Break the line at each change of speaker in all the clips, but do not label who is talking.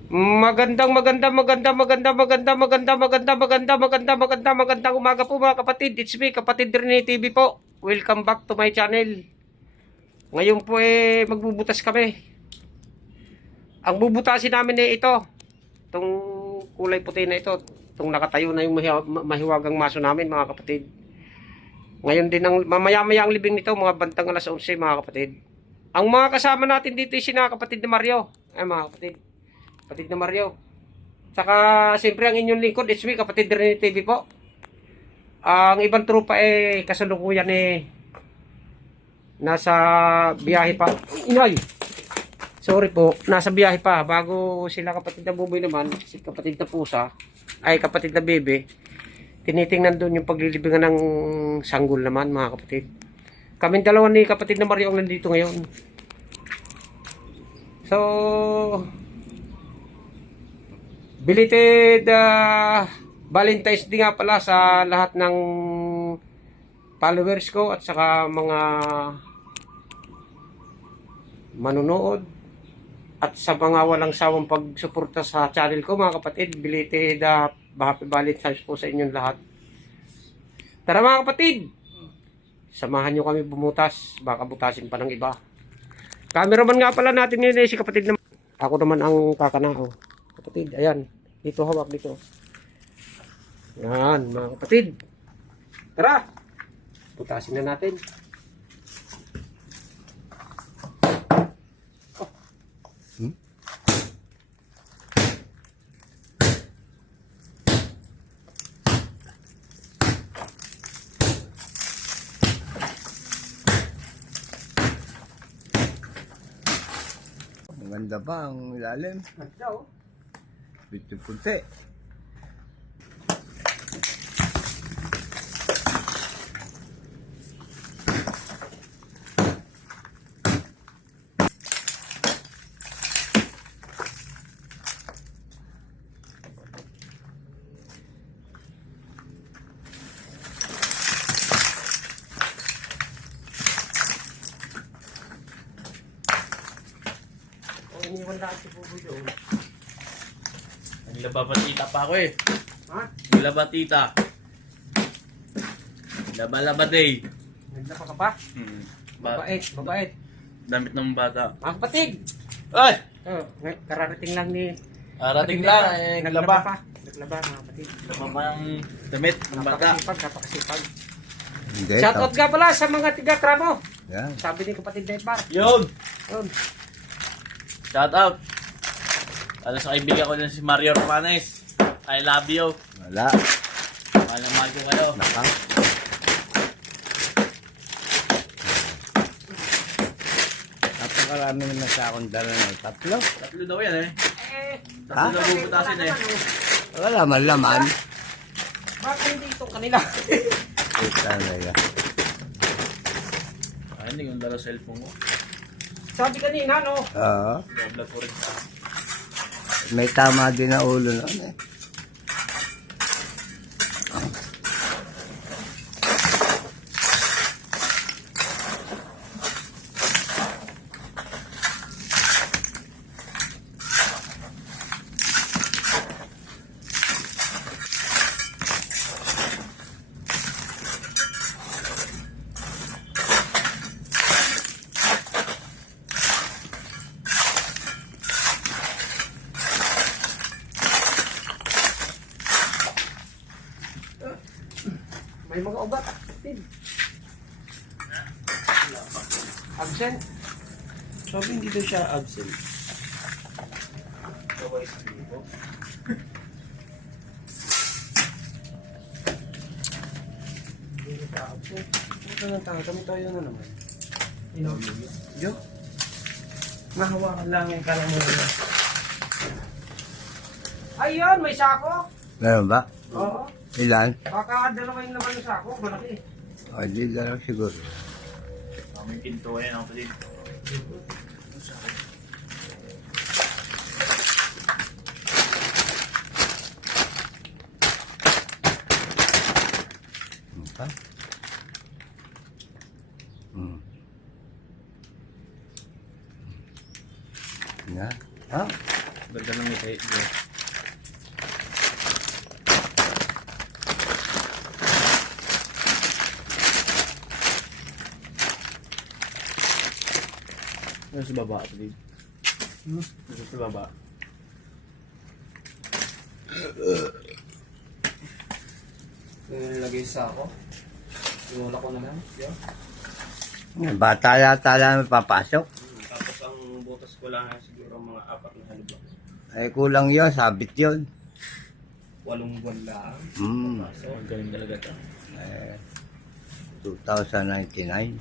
Magandang umaga po mga kapatid. It's me, Kapatid Rene TV po. Welcome back to my channel. Ngayon po magbubutas kami. Ang bubutasin namin ito. Itong kulay puti na ito. Itong nakatayo na yung mahiwagang maso namin mga kapatid. Ngayon din mamaya-maya ang libing nito mga bantang alas 11 mga kapatid. Ang mga kasama natin dito ay sina kapatid na Mario. Ay mga kapatid. Kapatid na Mario. Saka siyempre ang inyong lingkod, it's me, Kapatid Rene TV po. Ang ibang trupa kasalukuyan nasa biyahe pa. Inay! Sorry po, nasa biyahe pa. Bago sila kapatid na buboy naman, si kapatid na pusa, ay kapatid na bebe, tinitingnan doon yung paglilibingan ng sanggol naman mga kapatid. Kaming dalawa ni kapatid na Mario ang nandito ngayon. So, belated Valentine's Day nga pala sa lahat ng followers ko at saka mga manunood at sa mga walang sawang pagsuporta sa channel ko mga kapatid. Belated happy Valentine's po sa inyong lahat. Tara mga kapatid, samahan nyo kami bumutas, baka butasin pa ng iba. Cameraman nga pala natin ngayon si kapatid na. Ako naman ang kakanao. Kapatid, ayan. Dito hawak dito. Yan, mga kapatid. Tara! Butasin na natin. Oh.
Maganda pa ang ilalim.
Ganda oh.
Bito punti.
Iniwan lahat si Buboy doon.
Naglababatita pa ako eh.
Ha?
Naglabatita. Laba-laba day.
Naglapa ka pa? Mabait, mabait.
Damit ng bata.
Mga kapatid!
Ay!
Oh, kararating lang ni...
Arating lang eh.
Naglaba
Naglaba.
pa. Naglaba mga kapatid.
Laba pa ng damit ng bata.
Napakasipag.
Hindi.
Shoutout nga pala sa mga tiga-tramo.
Yan.
Sabi ni kapatid Nepar.
Yun!
Yun.
Shout out! Ano sa kaibigan ko din si Mario Romanes. I love you.
Wala.
Mahal na mahal ko kayo.
Naka. Napakarami naman sa akong dala ng tatlo.
Tatlo daw yan eh.
Ha?
Tatlo daw bubutasin eh.
Wala man laman.
Bakit hindi itong kanila?
Ito na yan.
Ay, hindi ko dala cellphone ko.
Sabi kanina, no?
Oo.
Vlog ko rin sa...
May tama din na ulo noon eh.
May mga ugat. Absent.
Sabi hindi daw siya absent.
Hindi siya absent.
Ito lang tayo. Kami tayo na naman.
Yo.
Mahawakan lang yung karang mo.
Ayun, may sako.
Meron ba?
Oo.
Ilan?
Baka dalawa yung naman ng sako. Malaki.
O, di lang siguro.
May pinto eh. Ako din.
Ha? Na? Ha?
Ganda Ganda ng ngiti. Ano sa baba, Steve? Ano sa baba?
Nilagay sa ako. Iwala ko na lang.
Bata yata lang papasok.
Tapos ang butas ko lang siguro mga 4 na halibak.
Ay kulang yun, sabit yun.
8 buwan lang.
So,
Ang galing talaga ito.
2099.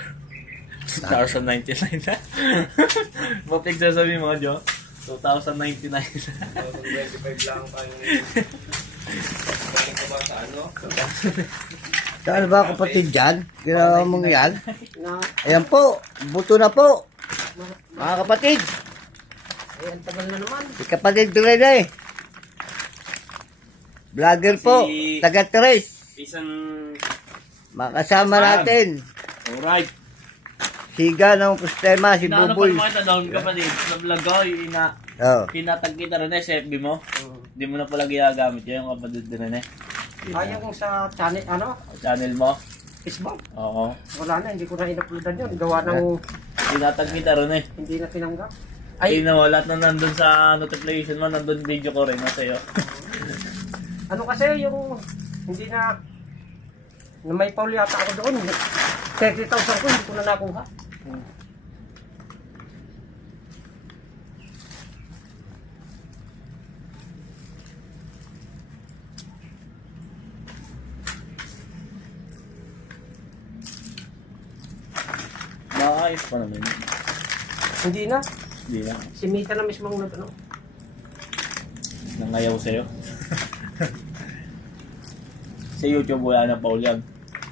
2099 na? Mapig sasabihin mo, Jo? 2099 na.
2025 lang tayo ngayon. Balik ka ba sa ano?
Saan ba kapatid dyan? Ginawa mong yan?
Na,
Ayan po, buto na po. Mga kapatid,
eh, ang tagal na naman.
si kapatid Rene. Vlogger po,
Si-
taga Tres.
Isang...
Makasama natin.
Alright.
Siga ng Kustema, si
Inaano pa
Buboy.
naman ito doon kapatid. Sa vlog ko,
Oh.
pinatag kita rin sa FB mo. Hindi mo na pala ginagamit yun, yung kapatid din
Ayaw kong sa channel, ano?
Channel mo?
Facebook.
Oo.
Wala na, hindi ko na in-uploadan yun. Gawa ng
Pinatag kita rin
hindi na tinanggap.
Ay,
Ay,
mo, lahat na nandun sa notification mo, nandun video ko rin nasa iyo.
ano kasi yung hindi na may paul yata ako doon. 30,000 ko, hindi ko na nakuha.
Maayos pa naman.
Hindi na.
Hindi na.
Si Mita na mismo ang ano.
Nangayaw sa'yo. Sa YouTube wala na Paul yan.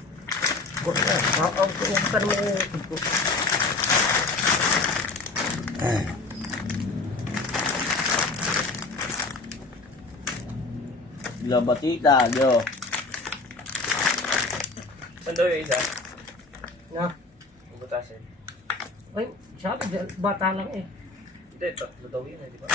Kumusta naman yung YouTube ko.
Labatita, yo.
Saan daw yung isa? Na? Butasin. Ay, sabi, bata lang eh. Hindi, 3 daw yun eh, di ba?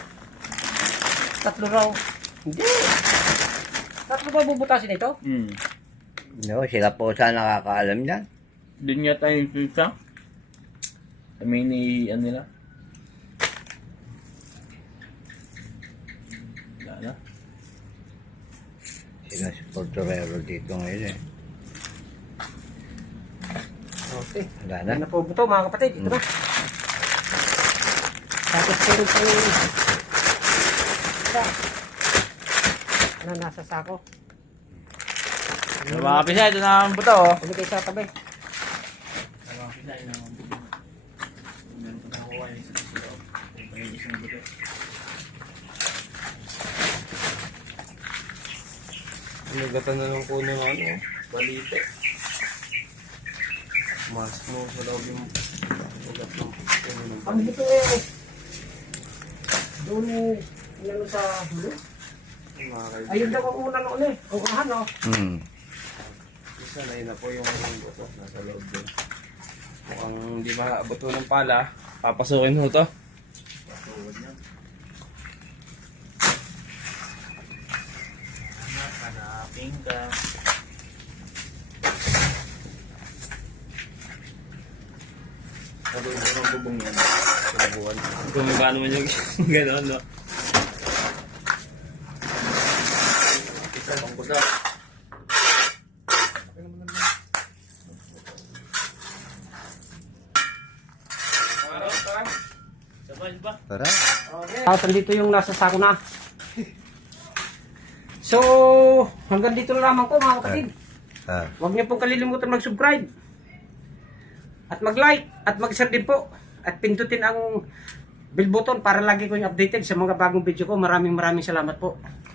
3 raw. Hindi. 3 ba bubutasin ito?
No, sila po sana nakakaalam yan.
Doon nga tayo yung pizza. Kami ni, ano nila? Wala na.
Sila si Portorero dito ngayon eh.
Okay.
Wala na.
Yan na po buto mga kapatid. Ito na. Tapos pero po ano nasa sako.
Mga kapisa, ito na ang buto, oh.
Ulit kayo sa tabi.
Mga kapisa, ito na ang buto. Meron pa nakuha yung isa sa loob. Ito yung isang buto.
Nagatan na ng kuno ng ano, balite. Mas mo sa loob yung ugat ng kuno ng ang buto eh. Doon yung sa hulo. Ayun daw ang una noon eh. Ang unahan no. Isa na yun na po yung buto nasa loob doon. Mukhang hindi mabuto ng pala. Papasukin ho to.
Hanapin ka.
Sabi ko ng bubong yan. Subuan. Kung magkano man yung gano'n, no? Isa pang buta.
Sabay ba?
Tara.
Dito yung nasa sako na. So, hanggang dito na lamang po mga kapatid. Huwag niyo pong kalilimutan mag-subscribe. At mag-like. At mag-share din po. At pindutin ang bell button para lagi ko yung updated sa mga bagong video ko. Maraming salamat po.